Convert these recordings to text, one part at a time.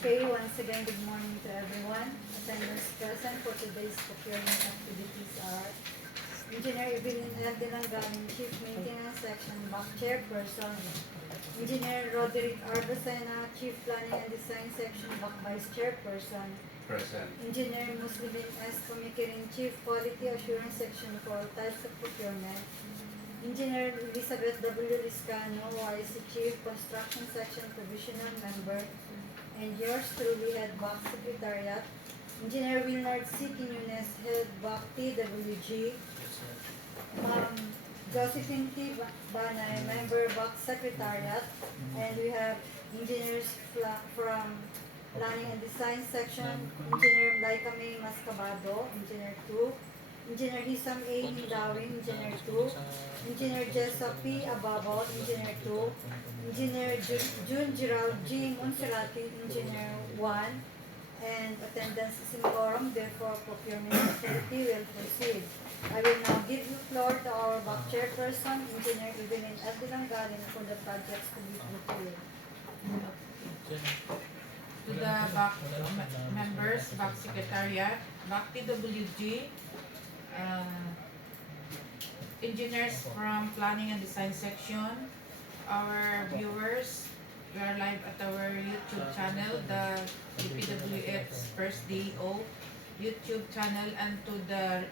Okay, once again, good morning to everyone. Attendance present for today's procurement activities are Engineer Evelyn L. Dilanganin, Chief Maintenance Section, BAC Chairperson. Engineer Roderick Arbacena, Chief Planning and Design Section, BAC Vice Chairperson. Present. Engineer Muslimin S. Kumikirin, Chief Quality Assurance Section for all types of procurement. Engineer Elizabeth W. Liscano, YC Chief Construction Section Provisional Member. And yours truly, Head BAC Secretariat. Engineer Willard C. Quiñones, Head BAC TWG. Josephine T. Banay, Member BAC Secretariat. And we have engineers from Planning and Design Section, Engineer Laika May Mascabado, Engineer 2. Engineer Hisam A. Hindawin, Engineer 2. Engineer Jessa P. Ababo, Engineer 2. Engineer June Gerald G. Monserrati, Engineer 1. And attendance is in quorum, therefore procurement activity will proceed. I will now give the floor to our BAC Chairperson, Engineer Evelyn L. Dilanganin, for the projects to be prepared. To the BAC members, BAC Secretariat, BAC TWG, engineers from Planning and Design Section, our viewers, we are live at our YouTube channel, the DPWF's First DO YouTube channel, and to the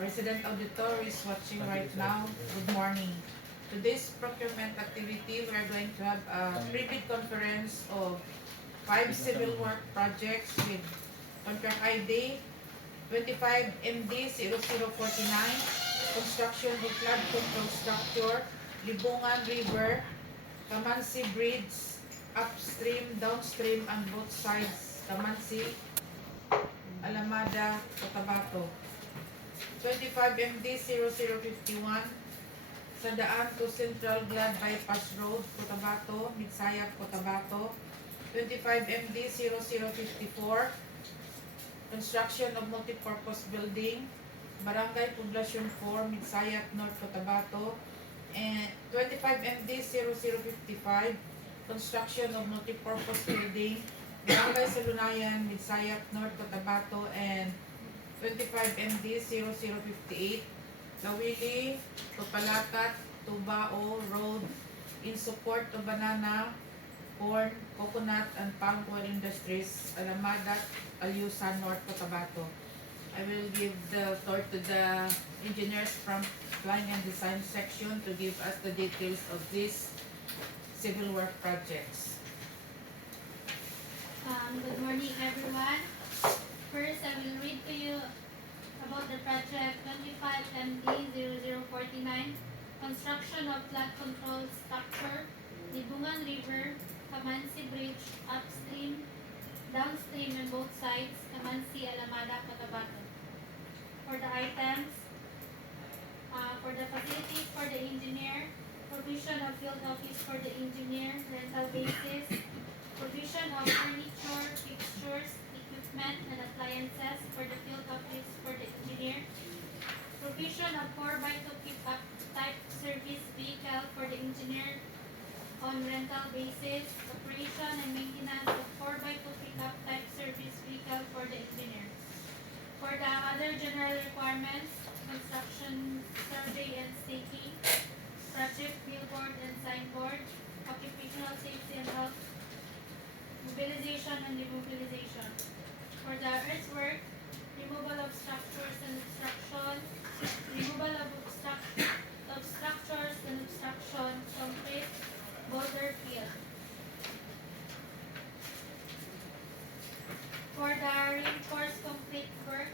resident auditors watching right now, good morning. Today's procurement activity, we are going to have a pre-bid conference of 5 civil work projects with contract ID 25 MD 0049, construction of flood control structure, Libungan River, Kamansi Bridge, upstream, downstream, and both sides, Kamansi, Alamada, Cotabato. 25 MD 0051, sa daan to Central Glad Bypass Road, Cotabato, Midsayap, Cotabato. 25 MD 0054, construction of multipurpose building, Barangay Poblacion 4, Midsayap, North Cotabato. And 25 MD 0055, construction of multipurpose building, Barangay Salunayan, Midsayap, North Cotabato. And 25 MD 0058, Lawili, Tupalatat, Tubao Road, in support of banana, corn, coconut, and palm oil industries, Alamada, Alyusan, North Cotabato. I will give the floor to the engineers from Planning and Design Section to give us the details of these civil work projects. Good morning, everyone. First, I will read to you about the project 25 MD 0049, construction of flood control structure, Libungan River, Kamansi Bridge, upstream, downstream, and both sides, Kamansi, Alamada, Cotabato. For the items, for the facilities for the engineer, provision of field office for the engineer, rental basis, provision of furniture, fixtures, equipment, and appliances for the field office for the engineer, provision of 4x2 pickup type service vehicle for the engineer on rental basis, operation and maintenance of 4x2 pickup type service vehicle for the engineer. For the other general requirements, construction survey and staking, project billboard and signboard, occupational safety and health, mobilization and demobilization. For the earthwork, removal of structures and obstruction, removal of structures and obstruction, concrete, boulder field. For the reinforced concrete work,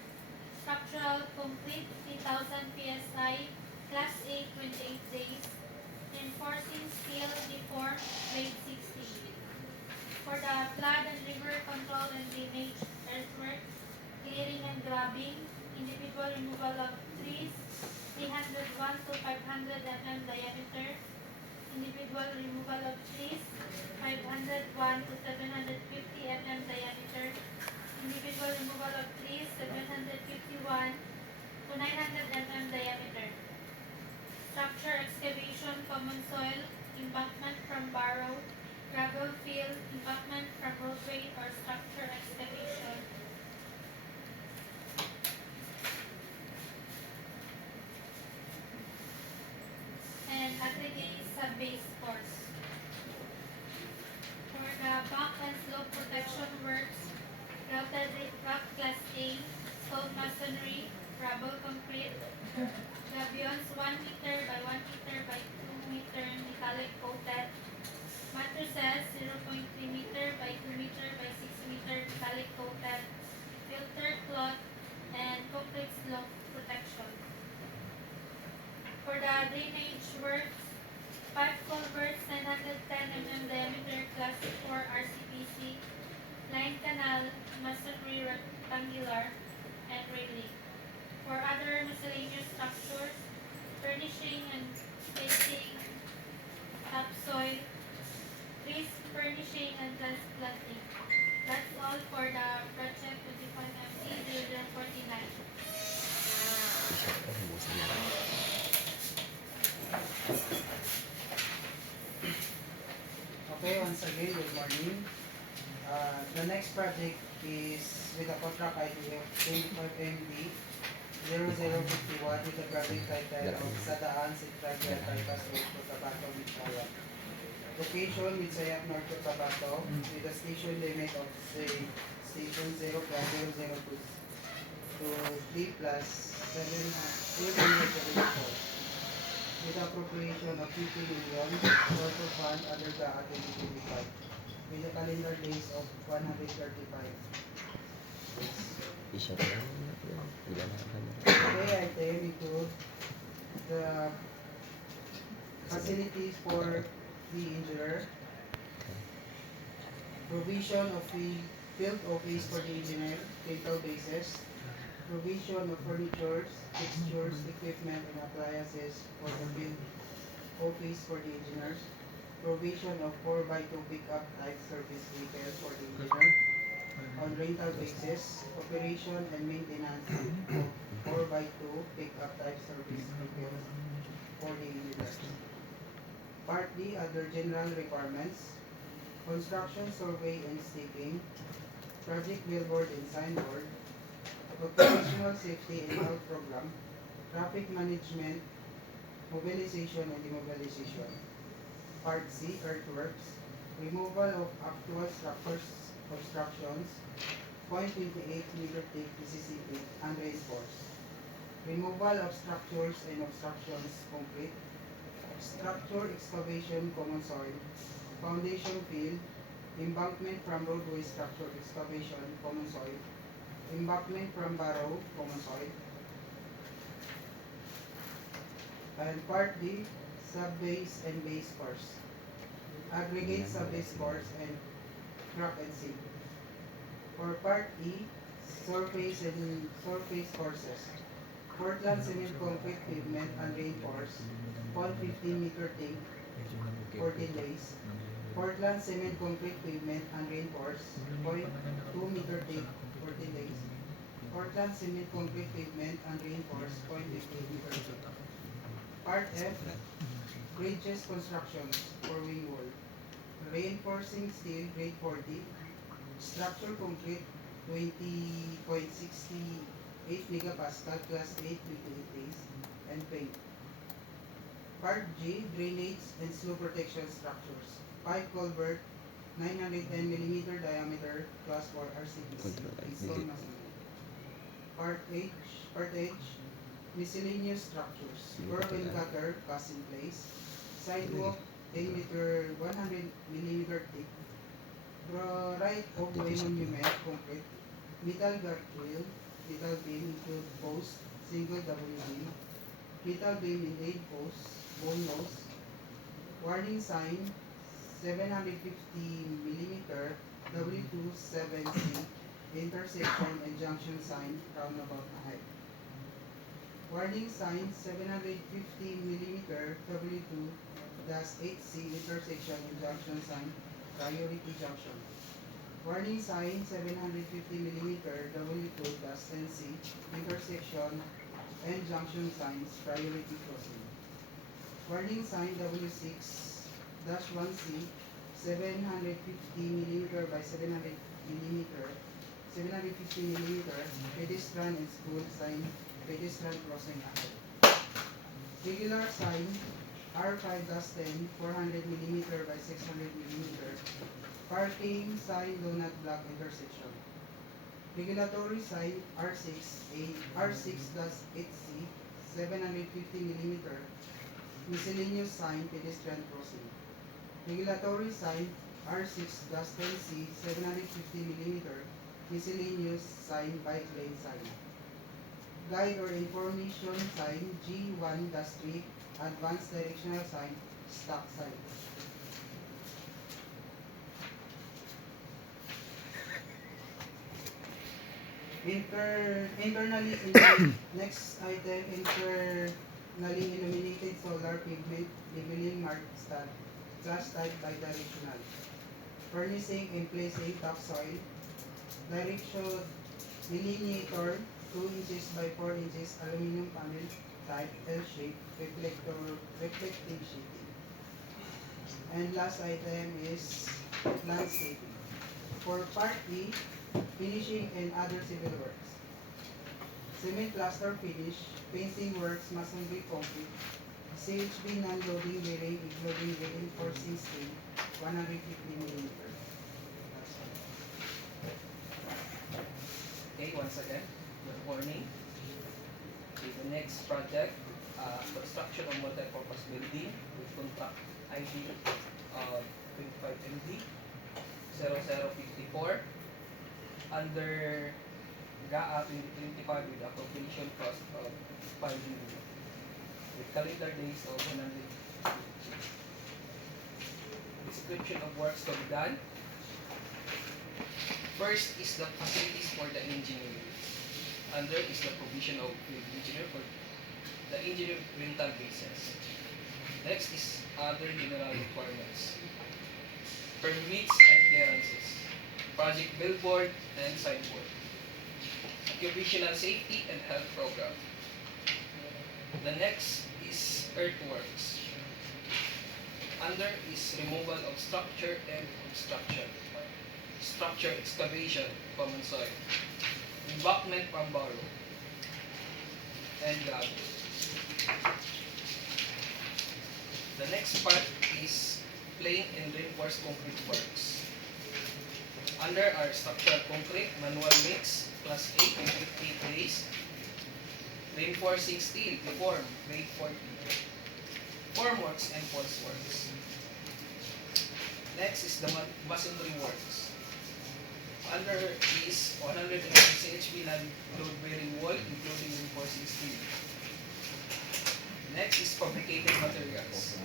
structural concrete 3,000 PSI, Class A 28 days, reinforcing steel deform grade 60. For the flood and river control and drainage earthwork, clearing and grubbing, individual removal of trees, 301 to 500 mm diameter, individual removal of trees, 501 to 750 mm diameter, individual removal of trees, 751 to 900 mm diameter. Structure excavation, common soil, embankment from barrow, gravel fill, embankment from roadway or structure excavation, and aggregate sub-base course. For the bank and slope protection works, grouted rock class A, stone masonry, rubble concrete, gabions 1 meter by 1 meter by 2 meter metallic coated, mattresses 0.3 meter by 2 meter by 6 meter metallic coated, filter cloth, and concrete slope protection. For the drainage works, pipe culverts 910 mm diameter class 4 RCPC, line canal, masonry rectangular, and railing. For other miscellaneous structures, furnishing and spacing, topsoil, trees, furnishing, and planting. That's all for the project 25MC 0049. Okay, once again, good morning. The next project is with a contract ID of 25MD 0051 with the project title of Sadaan Central Grand Bypass Road, Cotabato, Misayak. Location, Misayak, North Cotabato, with a station limit of say, station 0+002 to 3 plus 874 with appropriation of 50 million total fund under the 2025 with a calendar days of 135. Okay, item include the facilities for the engineer, provision of the field office for the engineer, clinical basis, provision of furniture, fixtures, equipment, and appliances for the field office for the engineers, provision of 4x2 pickup type service vehicles for the engineer, on rental basis, operation and maintenance of 4x2 pickup type service vehicles for the engineers. Part D, other general requirements, construction, survey, and staking, project billboard and signboard, occupational safety and health program, traffic management, mobilization and demobilization. Part C, earthworks, removal of actual structures, obstructions, 0.28 meter thick PCCP, unreinforced. Removal of structures and obstructions, concrete. Structure excavation, common soil. Foundation field, embankment from roadway structure excavation, common soil. Embankment from barrow, common soil. And part D, sub-base and base course. Aggregate sub-base course and crack and seal. For part E, surface and surface courses. Portland cement concrete pavement and reinforced, 115 meter thick, 14 days. Portland cement concrete pavement and reinforced, 0.2 meter thick, 14 days. Portland cement concrete pavement and reinforced, 0.58 meter thick. Part F, bridges constructions for wing wall. Reinforcing steel, grade 40. Structure concrete, 20.68 megapascal, class 8, 28 days. And paint. Part G, drainage and slow protection structures. Pipe culvert, 910 millimeter diameter, class 4 RCPC. Install masonry. Part H, miscellaneous structures. Curb and gutter, cast in place. Sidewalk, 10 meter, 100 millimeter thick. Right of way monument, concrete. Metal guardrail, metal beam include post, single double beam. Metal beam in 8 posts, bone nose. Warning sign, 750 millimeter, W27C, intersection and junction sign, roundabout height. Warning sign, 750 millimeter, W2-8C, intersection and junction sign, priority junction. Warning sign, 750 millimeter, W2-10C, intersection and junction signs, priority crossing. Warning sign W6-1C, 750 millimeter by 700 millimeter, 750 millimeter, pedestrian and school sign, pedestrian crossing ahead. Regular sign, R5-10, 400 millimeter by 600 millimeter, parking sign, do not block intersection. Regulatory sign, R6-8C, 750 millimeter, miscellaneous sign, pedestrian crossing. Regulatory sign R6-10C 750 millimeter, miscellaneous sign, bike lane sign. Guide or information sign G1-3, advanced directional sign, stop sign. Next item, internally illuminated solar pavement labeling mark stand, just type by directional. Furnishing and placing topsoil. Direction delineator 2 inches by 4 inches aluminum panel type L shape reflective sheeting. And last item is landscaping. For part E, finishing and other civil works. Cement plaster finish, painting works, masonry concrete, CHB non-loading bearing including reinforcing steel, 150 millimeter. That's all. Okay, once again, good morning. Okay, the next project, construction of multi-purpose building with contract ID 25MD 0054 under GAA 2025 with appropriation cost of 5 million with calendar days of 100. Description of works to be done. First is the facilities for the engineer. Under is the provision of the engineer for the engineer rental basis. Next is other general requirements. Permits and clearances. Project billboard and signboard. Occupational safety and health program. The next is earthworks. Under is removal of structure and construction. Structure excavation, common soil. Embankment from borrow. And gravel. The next part is plain and reinforced concrete works. Under are structural concrete, manual mix, class 8 and 58 days. Reinforcing steel, deform, grade 40. Formworks and false works. Next is the masonry works. Under is 100 CHP load bearing wall including reinforcing steel. Next is fabricated materials.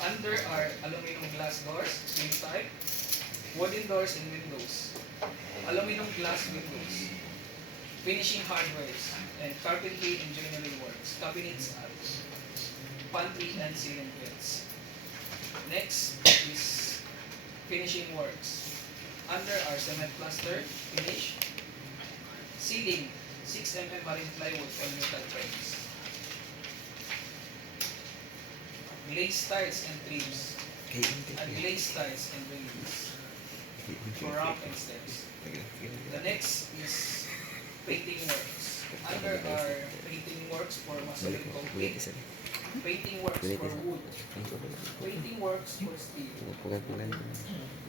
Under are aluminum glass doors, same type, wooden doors and windows, aluminum glass windows, finishing hardwares, and carpentry and joinery works, cabinets, pantry and ceiling pits. Next is finishing works. Under are cement plaster, finish, ceiling, 6 mm marine plywood and metal frames, glazed tiles and trims, and glazed tiles and railings for ramp and steps. The next is painting works. Under are painting works for masonry concrete, painting works for wood, painting works for steel.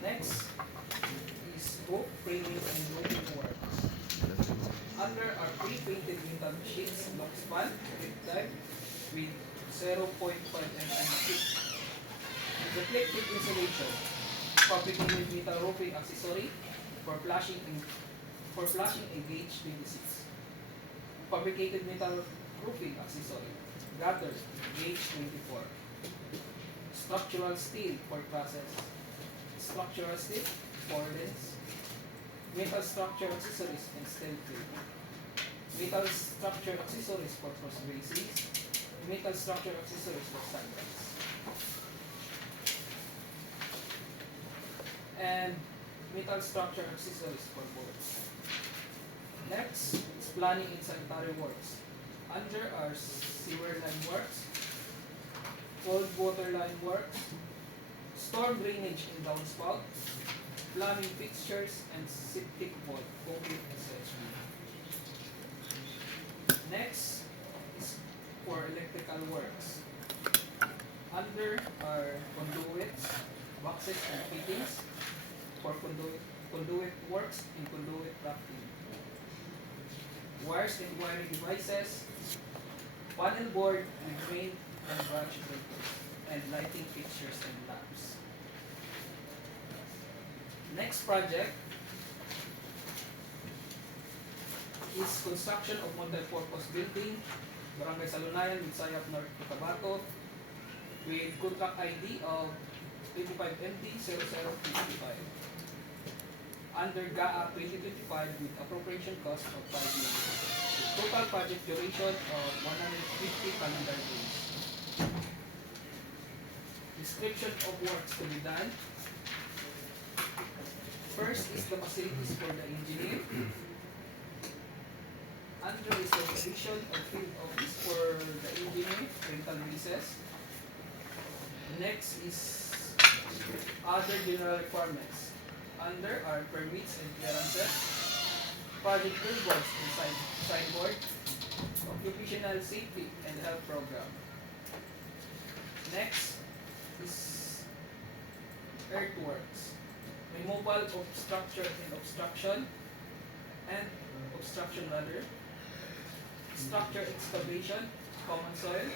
Next is book framing and roofing works. Under are pre-painted metal sheets, block span, type with 0.5 mm thick. Reflective insulation, fabricated metal roofing accessory for flashing a gauge 26. Fabricated metal roofing accessory, gutter, gauge 24. Structural steel for trusses. Structural steel, 4 lens. Metal structure accessories and steel frame. Metal structure accessories for cross bracing. Metal structure accessories for sandbags. And metal structure accessories for boards. Next is planning and sanitary works. Under are sewer line works, cold water line works, storm drainage and downspout, plumbing fixtures, and septic vault, concrete SHB. Next is for electrical works. Under are conduits, boxes, and fittings for conduit works and conduit rafting. Wires and wiring devices, panel board and drain and branch breakers, and lighting fixtures and lamps. Next project is construction of multi-purpose building, Barangay Salunayan, Midsayap, North Cotabato, with contract ID of 25MD0055 under GAA 2025 with appropriation cost of 5 million. Total project duration of 150 calendar days. Description of works to be done. First is the facilities for the engineer. Under is the position of field office for the engineer, rental basis. Next is other general requirements. Under are permits and clearances, project billboards and signboard, occupational safety and health program. Next is earthworks, removal of structure and obstruction, structure excavation, common soil,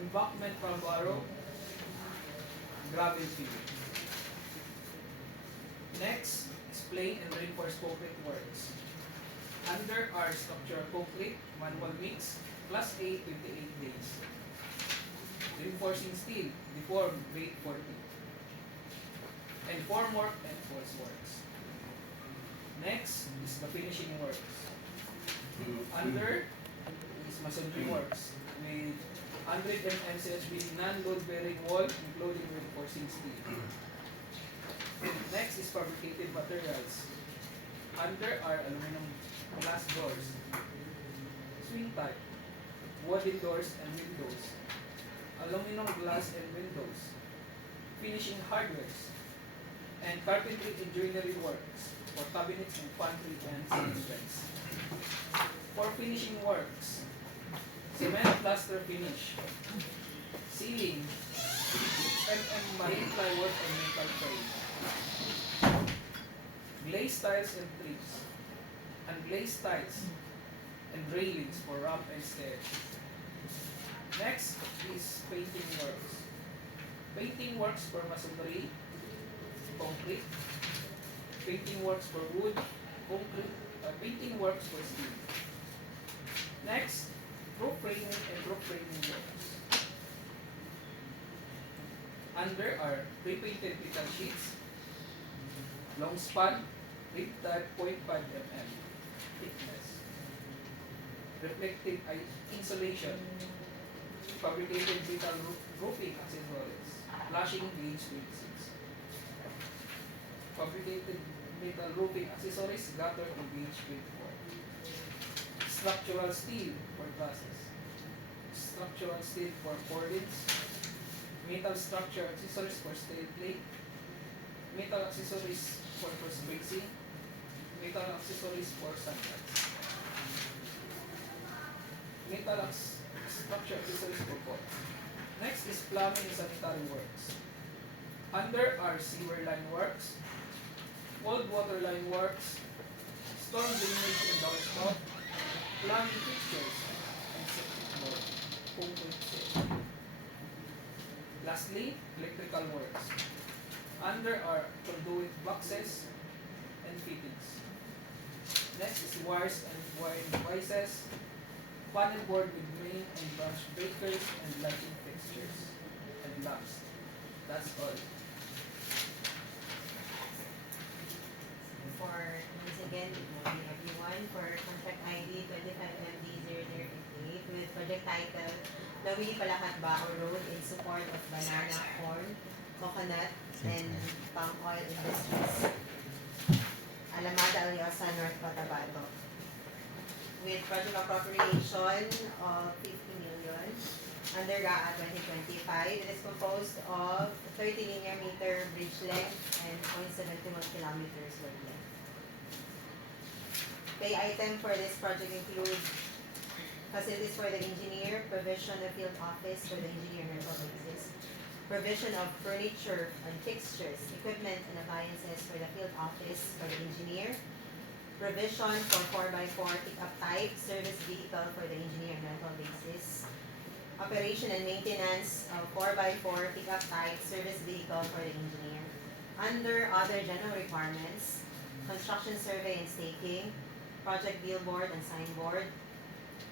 embankment from borrow, gravel filling. Next is plain and reinforced concrete works. Under are structural concrete, manual mix, class A 28 days. Reinforcing steel, deformed, grade 40. And formwork and false works. Next is the finishing works. Under is masonry works with 100 mm CHB non-load bearing wall including reinforcing steel. Next is fabricated materials. Under are aluminum glass doors, swing type, wooden doors and windows, aluminum glass and windows, finishing hardwares, and carpentry and joinery works for cabinets and pantry and ceiling vents. For finishing works, cement plaster finish, ceiling, marine plywood and metal frame, glazed tiles and trims, and glazed tiles and railings for ramp and stairs. Next is painting works. Painting works for masonry, concrete, painting works for wood, concrete, painting works for steel. Next, roof framing and roof framing works. Under are pre-painted metal sheets, long span, rib type 0.5 mm thickness, reflective insulation, fabricated metal roofing accessories, flashing gauge 26, fabricated metal roofing accessories, gutter and gauge 24, structural steel for trusses, structural steel for cordons, metal structure accessories for steel plate, metal accessories for cross bracing, metal accessories for sandbags, metal structure accessories for pots. Next is plumbing and sanitary works. Under are sewer line works, cold water line works, storm drainage and downspout, plumbing fixtures, and septic board, concrete set. Lastly, electrical works. Under are conduit boxes and fittings. Next is wires and wiring devices, panel board with main and branch breakers and lighting fixtures and lamps. That's all. Once again, good morning everyone. For contract ID 25MD0088 with project title Lawini Palacat Baco Road in support of banana, corn, coconut, and palm oil industries. Alamada Alyosa, North Cotabato. With project appropriation of 50 million under GAA 2025. It is composed of 30 linear meter bridge length and 0.71 kilometers road length. Pay item for this project include facilities for the engineer, provision of field office for the engineer and rental basis, provision of furniture and fixtures, equipment and appliances for the field office for the engineer, provision for 4x4 pickup type service vehicle for the engineer and rental basis, operation and maintenance of 4x4 pickup type service vehicle for the engineer. Under other general requirements, construction survey and staking, project billboard and signboard,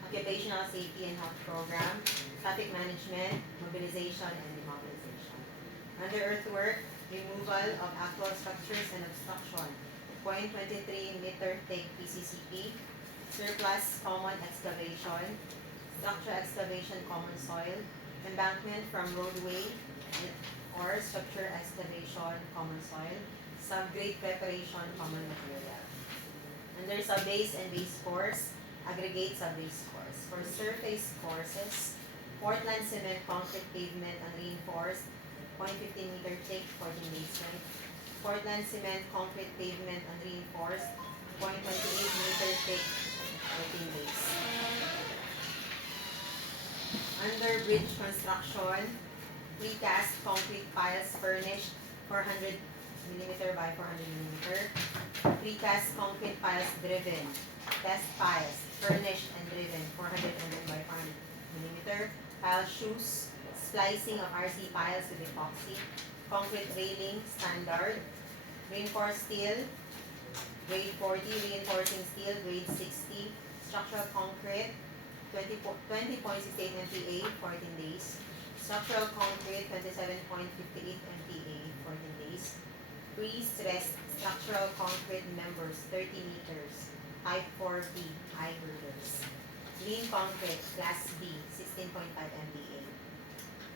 occupational safety and health program, traffic management, mobilization and demobilization. Under earthwork, removal of actual structures and obstruction, 0.23 meter thick PCCP, surplus common excavation, structure excavation common soil, embankment from roadway or structure excavation common soil, subgrade preparation common material. Under sub-base and base course, aggregate sub-base course. For surface courses, Portland cement concrete pavement and reinforced, 0.15 meter thick, 14 base strength. Portland cement concrete pavement and reinforced, 0.28 meter thick, 14 base. Under bridge construction, precast concrete piles furnished 400 millimeter by 400 millimeter. Precast concrete piles driven. Test piles furnished and driven 400 by 400 millimeter. Pile shoes. Splicing of RC piles with epoxy. Concrete railing standard. Reinforced steel. Grade 40. Reinforcing steel. Grade 60. Structural concrete. 20.68 MPa, 14 days. Structural concrete, 27.58 MPa, 14 days. Pre-stressed structural concrete members, 30 meters. Type 4B, high girders. Lean concrete, class B, 16.5 MPa.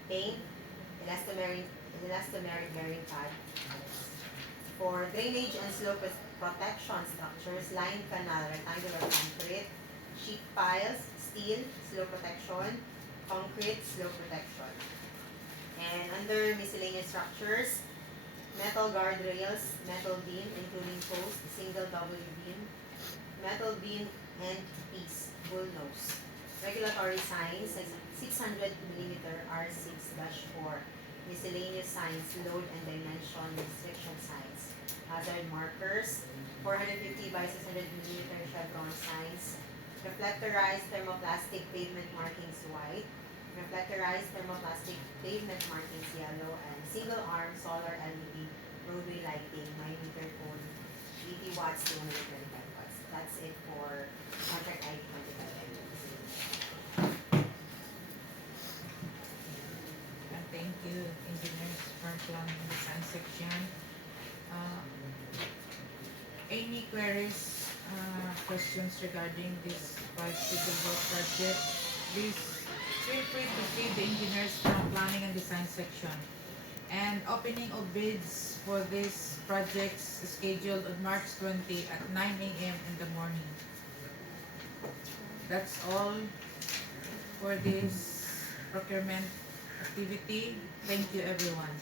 Paint, elastomeric bearing pad. For drainage and slope protection structures, line canal, rectangular concrete, sheet piles, steel, slope protection, concrete, slope protection. And under miscellaneous structures, metal guardrails, metal beam, including post, single W beam, metal beam and piece, bull nose. Regulatory signs, 600 mm R6-4. Miscellaneous signs, load and dimension restriction signs. Hazard markers, 450 by 600 mm chevron signs. Reflectorized thermoplastic pavement markings white, reflectorized thermoplastic pavement markings yellow, and single arm solar LED roadway lighting, 9 meter cone, 80 watts to 125 watts. That's it for contract ID 25. And thank you, engineers from planning and design section. Any queries, questions regarding this civil work project? Please feel free to see the engineers from planning and design section. And opening of bids for this project is scheduled on March 20 at 9 a.m. in the morning. That's all for this procurement activity. Thank you, everyone.